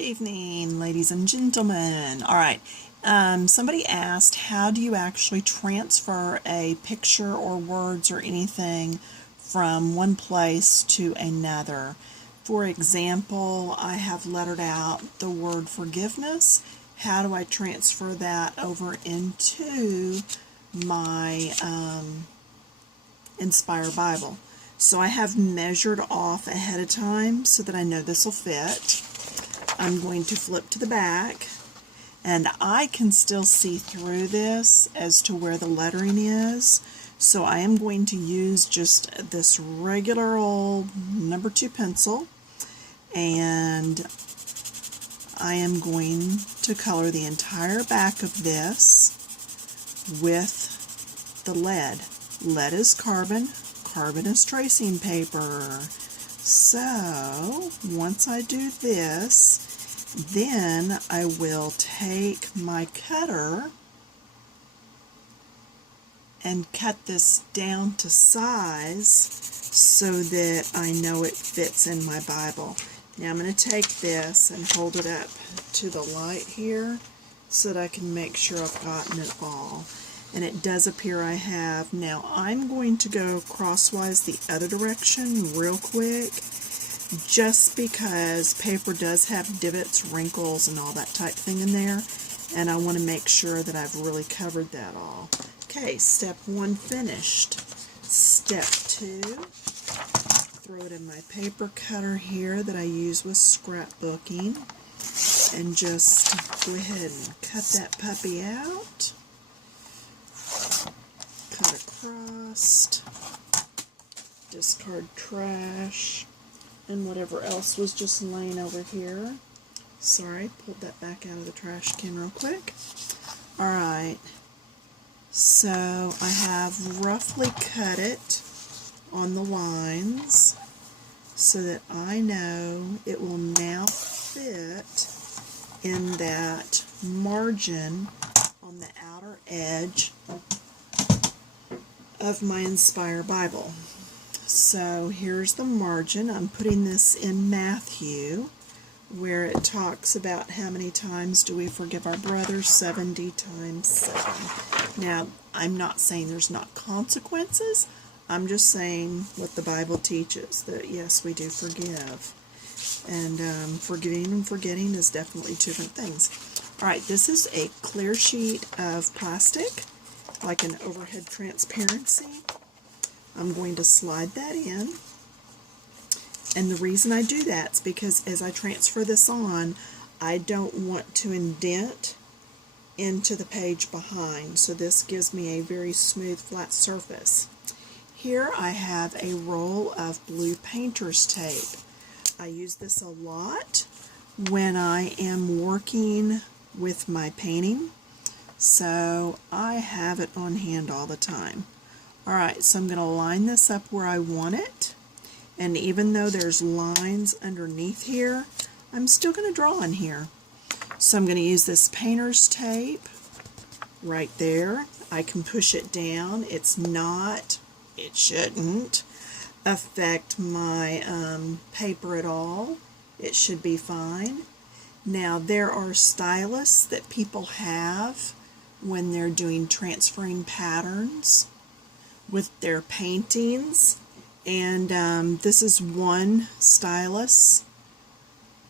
Good evening, ladies and gentlemen. All right. Somebody asked, how do you actually transfer a picture or words or anything from one place to another? For example, I have lettered out the word forgiveness. How do I transfer that over into my Inspire Bible? So I have measured off ahead of time so that I know this will fit. I'm going to flip to the back, and I can still see through this as to where the lettering is. So I am going to use just this regular old number 2 pencil, and I am going to color the entire back of this with the lead. Lead is carbon, carbon is tracing paper. So once I do this, then I will take my cutter and cut this down to size so that I know it fits in my Bible. Now I'm going to take this and hold it up to the light here so that I can make sure I've gotten it all. And it does appear I have. Now I'm going to go crosswise the other direction real quick, just because paper does have divots, wrinkles, and all that type thing in there, and I want to make sure that I've really covered that all. Okay, step 1 finished. Step 2, throw it in my paper cutter here that I use with scrapbooking, and just go ahead and cut that puppy out. Cut across, discard trash, and whatever else was just laying over here. Sorry, pulled that back out of the trash can real quick. Alright, so I have roughly cut it on the lines so that I know it will now fit in that margin on the outer edge of my Inspire Bible. So here's the margin. I'm putting this in Matthew, where it talks about how many times do we forgive our brothers? 70 times 7. Now, I'm not saying there's not consequences. I'm just saying what the Bible teaches, that yes, we do forgive. And forgiving and forgetting is definitely 2 different things. Alright, this is a clear sheet of plastic, like an overhead transparency. I'm going to slide that in, and the reason I do that is because as I transfer this on, I don't want to indent into the page behind, so this gives me a very smooth flat surface. Here I have a roll of blue painter's tape. I use this a lot when I am working with my painting, so I have it on hand all the time. Alright, so I'm going to line this up where I want it, and even though there's lines underneath here, I'm still going to draw in here. So I'm going to use this painter's tape right there. I can push it down. It shouldn't affect my paper at all. It should be fine. Now there are styluses that people have when they're doing transferring patterns with their paintings, and this is one stylus,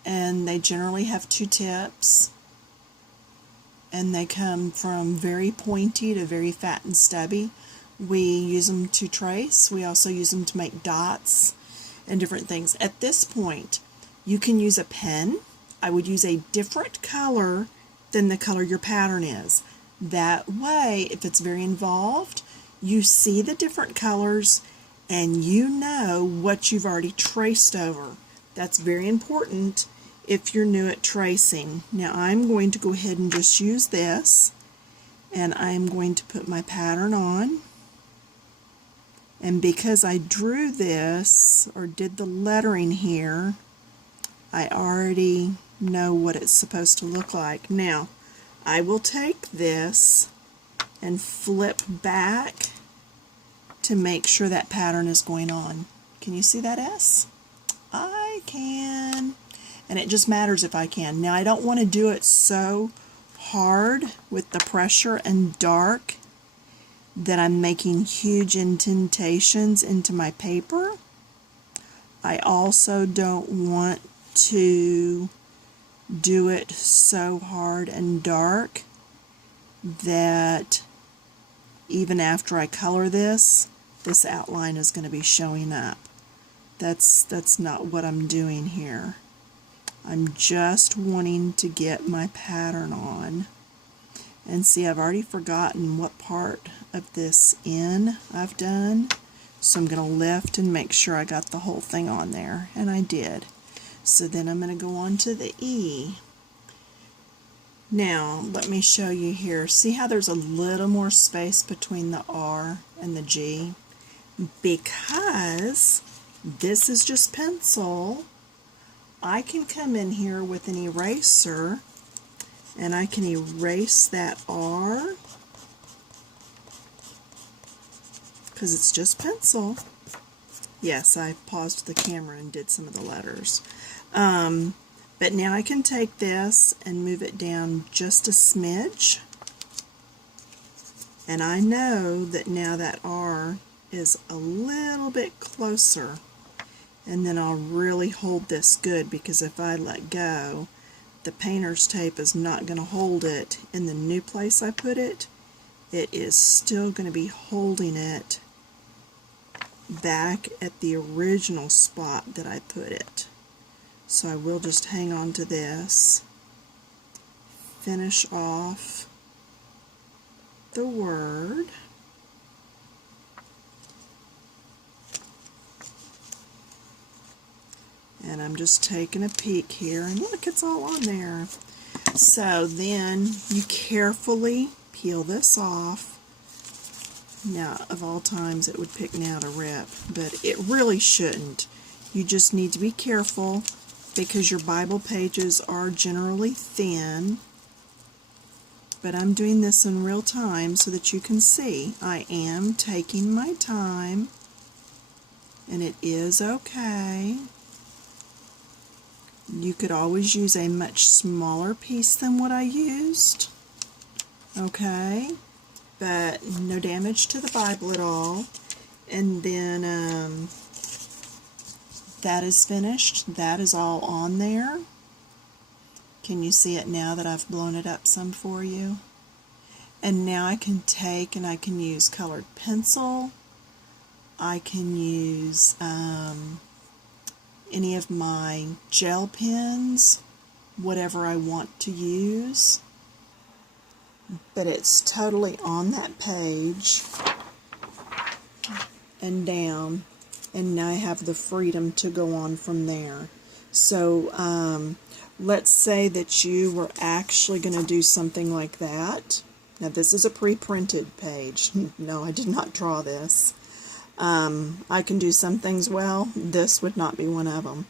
and they generally have 2 tips, and they come from very pointy to very fat and stubby. We use them to trace. We also use them to make dots and different things. At this point, you can use a pen. I would use a different color than the color your pattern is. That way, if it's very involved, you see the different colors and you know what you've already traced over. That's very important if you're new at tracing. Now I'm going to go ahead and just use this, and I'm going to put my pattern on. And because I drew this or did the lettering here, I already know what it's supposed to look like. Now I will take this and flip back to make sure that pattern is going on. Can you see that S? I can. and it just matters if I can. Now I don't want to do it so hard with the pressure and dark that I'm making huge indentations into my paper. I also don't want to do it so hard and dark that even after I color this outline is going to be showing up. That's not what I'm doing here. I'm just wanting to get my pattern on. And see, I've already forgotten what part of this N I've done. So I'm going to lift and make sure I got the whole thing on there. And I did. So then I'm going to go on to the E. Now, let me show you here. See how there's a little more space between the R and the G? Because this is just pencil, I can come in here with an eraser and I can erase that R because it's just pencil. Yes, I paused the camera and did some of the letters. But now I can take this and move it down just a smidge. And I know that now that R is a little bit closer. And then I'll really hold this good, because if I let go, the painter's tape is not going to hold it in the new place I put it. It is still going to be holding it back at the original spot that I put it. So I will just hang on to this, finish off the word, and I'm just taking a peek here, and look, it's all on there. So then you carefully peel this off. Now, of all times, it would pick now to rip, but it really shouldn't. You just need to be careful, because your Bible pages are generally thin, but I'm doing this in real time so that you can see I am taking my time, and it is okay. You could always use a much smaller piece than what I used, okay, but no damage to the Bible at all. And then that is finished. That is all on there. Can you see it now that I've blown it up some for you? And now I can take and I can use colored pencil. I can use any of my gel pens, whatever I want to use. But it's totally on that page and down. And now I have the freedom to go on from there. So let's say that you were actually going to do something like that. Now this is a pre-printed page. No, I did not draw this. I can do some things well. This would not be one of them.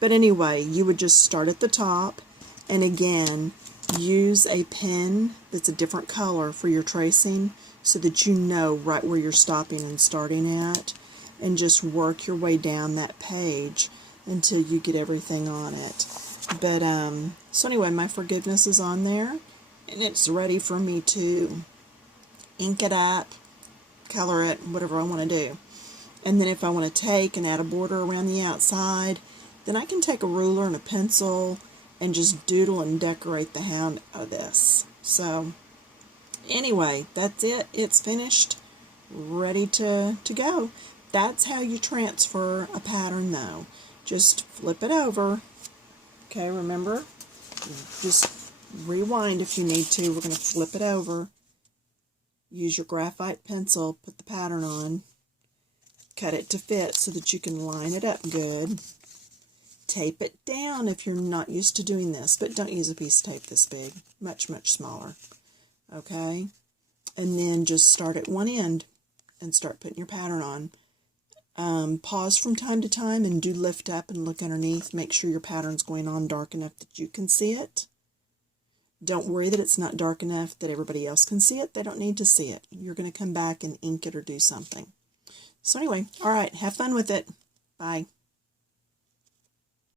But anyway, you would just start at the top, and again, use a pen that's a different color for your tracing so that you know right where you're stopping and starting at, and just work your way down that page until you get everything on it. But so anyway, my forgiveness is on there, and it's ready for me to ink it up, color it, whatever I want to do. And then if I want to take and add a border around the outside, then I can take a ruler and a pencil and just doodle and decorate the hound out of this. So anyway, that's it. It's finished, ready to go. That's how you transfer a pattern, though. Just flip it over. Okay, remember? Just rewind if you need to. We're going to flip it over. Use your graphite pencil, put the pattern on, cut it to fit so that you can line it up good. Tape it down if you're not used to doing this, but don't use a piece of tape this big. Much, much smaller. Okay? And then just start at one end and start putting your pattern on. Pause from time to time and do lift up and look underneath. Make sure your pattern's going on dark enough that you can see it. Don't worry that it's not dark enough that everybody else can see it. They don't need to see it. You're going to come back and ink it or do something. So anyway, all right, have fun with it. Bye.